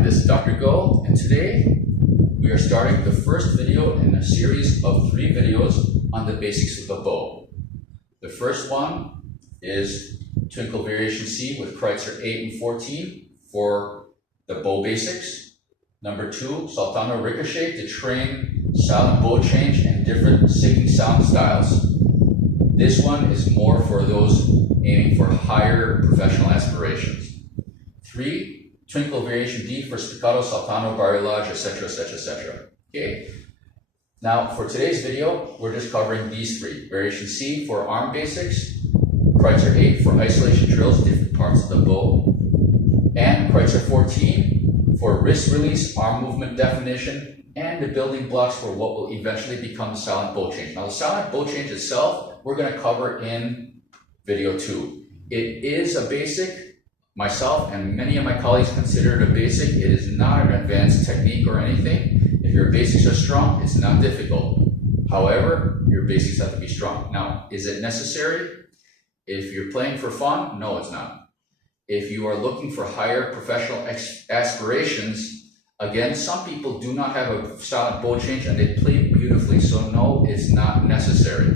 Hi, this is Dr. Go, and today we are starting the first video in a series of 3 videos on the basics of the bow. The first one is Twinkle Variation C with Kreutzer 8 and 14 for the bow basics. Number 2, Saltano Ricochet to train silent bow change and different singing sound styles. This one is more for those aiming for higher professional aspirations. 3, Twinkle Variation D for staccato, saltano, barilage, etc., etc., etc. Okay. Now, for today's video, we're just covering these 3. Variation C for arm basics, Kreutzer 8 for isolation drills, different parts of the bow, and Kreutzer 14 for wrist release, arm movement definition, and the building blocks for what will eventually become the silent bow change. Now, the silent bow change itself, we're going to cover in video 2. It is a basic. Myself and many of my colleagues consider it a basic. It is not an advanced technique or anything. If your basics are strong, it's not difficult. However, your basics have to be strong. Now, is it necessary? If you're playing for fun, no, it's not. If you are looking for higher professional aspirations, again, some people do not have a silent bow change and they play beautifully, so no, it's not necessary.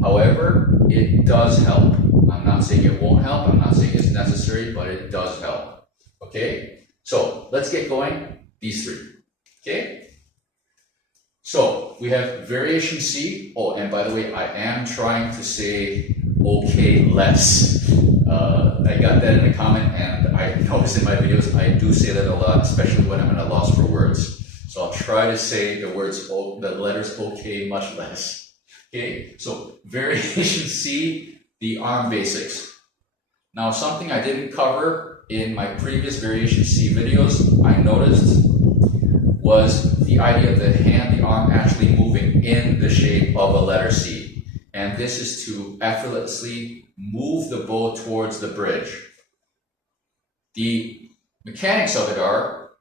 However, it does help. I'm not saying it won't help, I'm not saying it's necessary, but it does help. Okay? So, let's get going, these 3. Okay? So, we have Variation C. Oh, and by the way, I am trying to say okay less. I got that in a comment, and I noticed in my videos, I do say that a lot, especially when I'm at a loss for words. So, I'll try to say the letters okay much less. Okay? So, Variation C, the arm basics. Now, something I didn't cover in my previous Variation C videos, I noticed, was the idea of the hand, the arm actually moving in the shape of a letter C. And this is to effortlessly move the bow towards the bridge. The mechanics of it are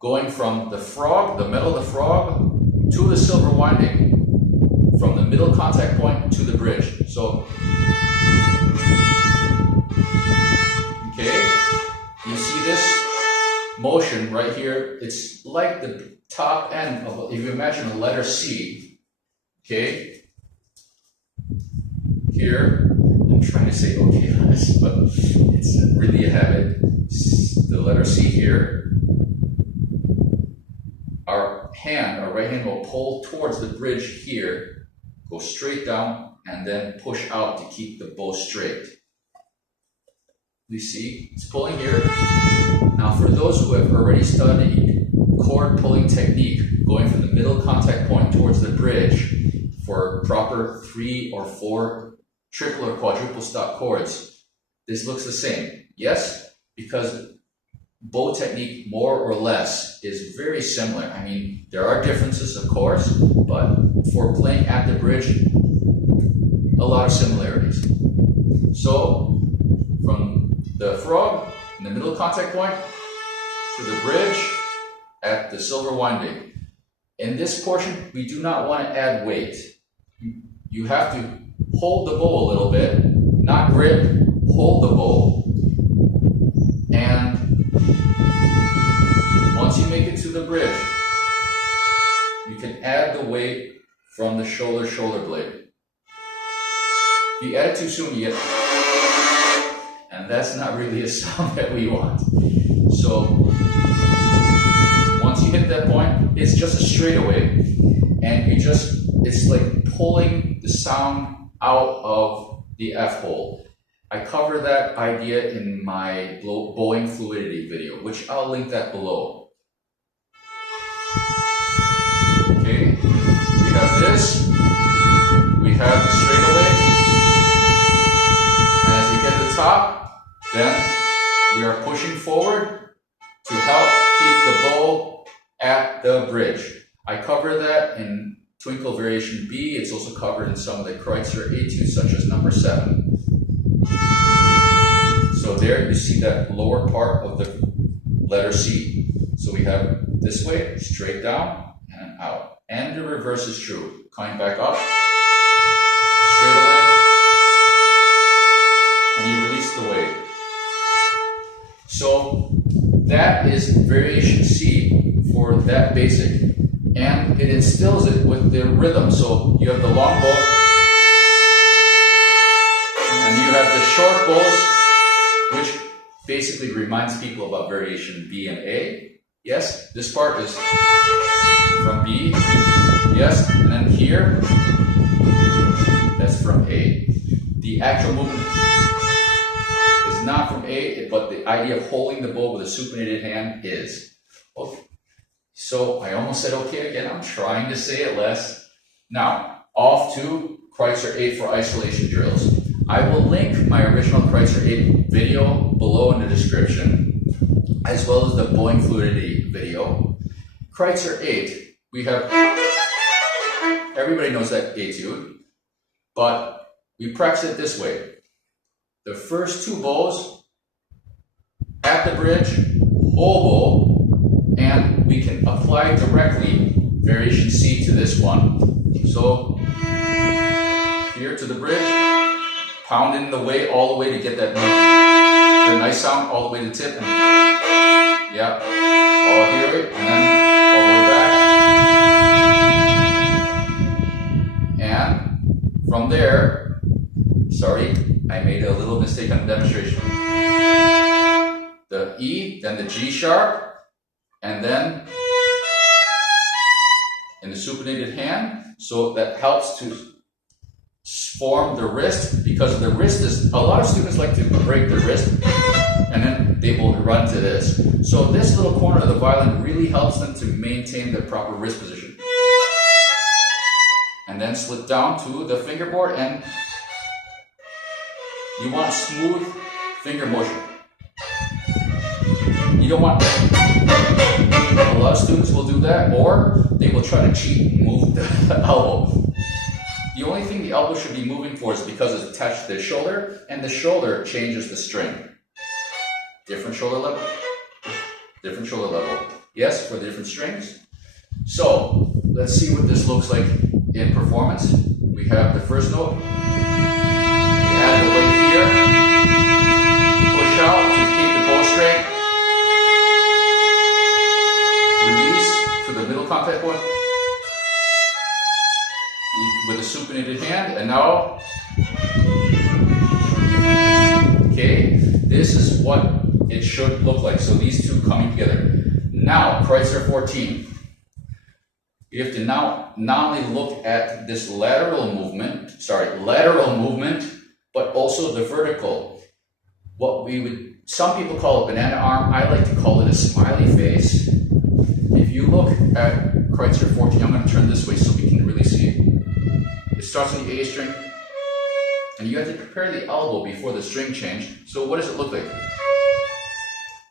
going from the frog, the middle of the frog, to the silver winding, from the middle contact point to the bridge. So, okay, you see this motion right here. It's like the top end of, if you imagine a letter C, okay, here, I'm trying to say okay less, but it's really a habit. The letter C here, our right hand will pull towards the bridge here, go straight down, and then push out to keep the bow straight. You see, it's pulling here. Now, for those who have already studied cord pulling technique, going from the middle contact point towards the bridge for proper 3 or 4 triple or quadruple stop chords, this looks the same. Yes, because bow technique, more or less, is very similar. I mean, there are differences, of course, but for playing at the bridge, a lot of similarities. So, from the frog, in the middle contact point, to the bridge, at the silver winding. In this portion, we do not want to add weight. You have to hold the bow a little bit, not grip, hold the bow, and once you make it to the bridge, you can add the weight from the shoulder blade. If you add it too soon, you get, and that's not really a sound that we want. So, once you hit that point, it's just a straightaway, and it's like pulling the sound out of the F hole. I cover that idea in my bowing fluidity video, which I'll link that below. Okay, we have this, we have the straightaway, and as we get to the top, then we are pushing forward to help keep the bow at the bridge. I cover that in Twinkle Variation B. It's also covered in some of the Kreutzer etudes, such as number 7. So there you see that lower part of the letter C. So we have this way, straight down and out. And the reverse is true. Coming back up, straight away, and you release the weight. So that is variation C for that basic. And it instills it with the rhythm. So you have the long bow, and you have the short bows, which basically reminds people about variation B and A. Yes, this part is from B. Yes, and then here, that's from A. The actual movement is not from A, but the idea of holding the bow with a supinated hand is. Okay. So I almost said okay again. I'm trying to say it less. Now, off to Kreutzer 8 for isolation drills. I will link my original Kreutzer 8 video below in the description, as well as the bowing fluidity video. Kreutzer 8, we have, everybody knows that etude, but we practice it this way. The first two bows at the bridge, whole bow, and we can apply directly variation C to this one. So here to the bridge, pounding the way all the way to get that the nice sound all the way to the tip, and yeah, all hear it, and then all the way back. And from there, sorry, I made a little mistake on the demonstration. The E, then the G sharp, and then in the supinated hand, so that helps to form the wrist, because the wrist is, a lot of students like to break the wrist and then they will run to this. So this little corner of the violin really helps them to maintain the proper wrist position. And then slip down to the fingerboard, and you want smooth finger motion. You don't want, a lot of students will do that, or they will try to cheat and move the elbow. The only thing the elbow should be moving for is because it's attached to the shoulder, and the shoulder changes the string. Different shoulder level, different shoulder level. Yes, for the different strings. So let's see what this looks like in performance. We have the first note. We add the weight here. Push out to keep the bow straight. Release to the middle contact point with a supinated hand, and now, okay, this is what it should look like. So these two coming together. Now, Kreutzer 14. You have to now not only look at this lateral movement, but also the vertical. What we would, some people call it banana arm. I like to call it a smiley face. If you look at Kreutzer 14, I'm going to turn this way so we can really see it. It starts on the A string, and you have to prepare the elbow before the string change. So what does it look like?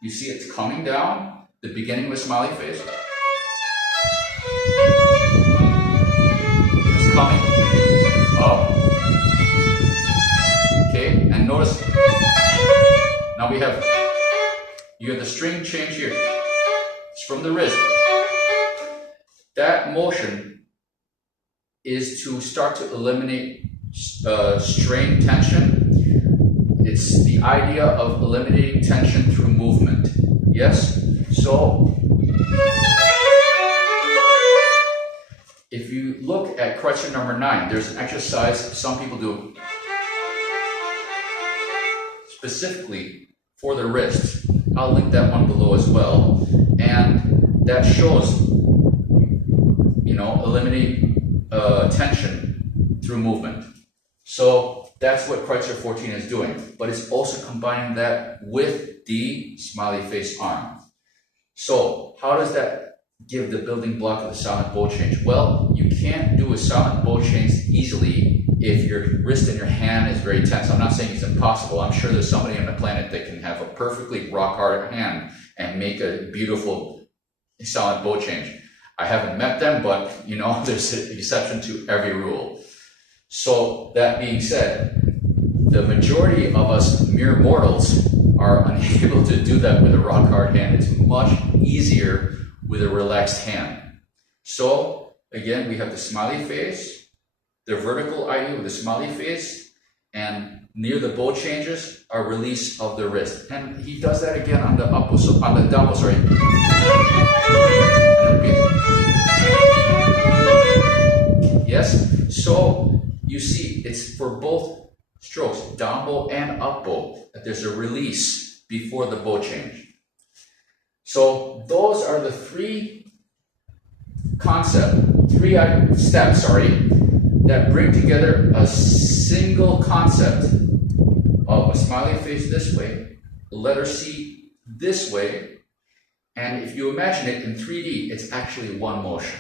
You see it's coming down, the beginning with smiley face. It's coming up. Okay, and notice, now you have the string change here. It's from the wrist. That motion is to start to eliminate strain tension. It's the idea of eliminating tension through movement. Yes? So, if you look at Kreutzer number 9, there's an exercise some people do specifically for the wrist. I'll link that one below as well. And that shows, eliminate tension through movement. So that's what Kreutzer 14 is doing, but it's also combining that with the smiley face arm. So how does that give the building block of the silent bow change? Well, you can't do a silent bow change easily if your wrist and your hand is very tense. I'm not saying it's impossible. I'm sure there's somebody on the planet that can have a perfectly rock hard hand and make a beautiful silent bow change. I haven't met them, but there's an exception to every rule. So that being said, the majority of us mere mortals are unable to do that with a rock hard hand. It's much easier with a relaxed hand. So again, we have the smiley face, the vertical idea with the smiley face, and near the bow changes, a release of the wrist. And he does that again on the up, so on the down bow, sorry. Yes? So you see, it's for both strokes, down bow and up bow, that there's a release before the bow change. So those are the three steps, that bring together a single concept of a smiley face this way, the letter C this way, and if you imagine it in 3D, it's actually one motion.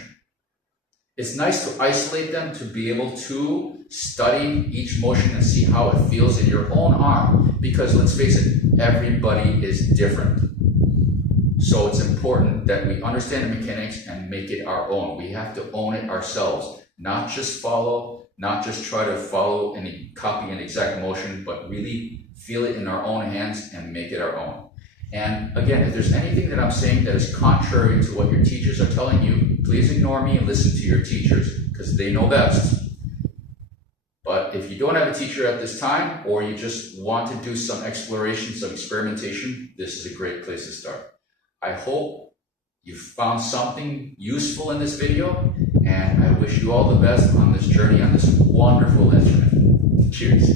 It's nice to isolate them to be able to study each motion and see how it feels in your own arm, because let's face it, everybody is different. So it's important that we understand the mechanics and make it our own. We have to own it ourselves, not just try to follow and copy an exact motion, but really feel it in our own hands and make it our own. And again, if there's anything that I'm saying that is contrary to what your teachers are telling you, please ignore me and listen to your teachers, because they know best. But if you don't have a teacher at this time, or you just want to do some exploration, some experimentation, this is a great place to start. I hope you found something useful in this video, and I wish you all the best on this journey on this wonderful instrument. Cheers.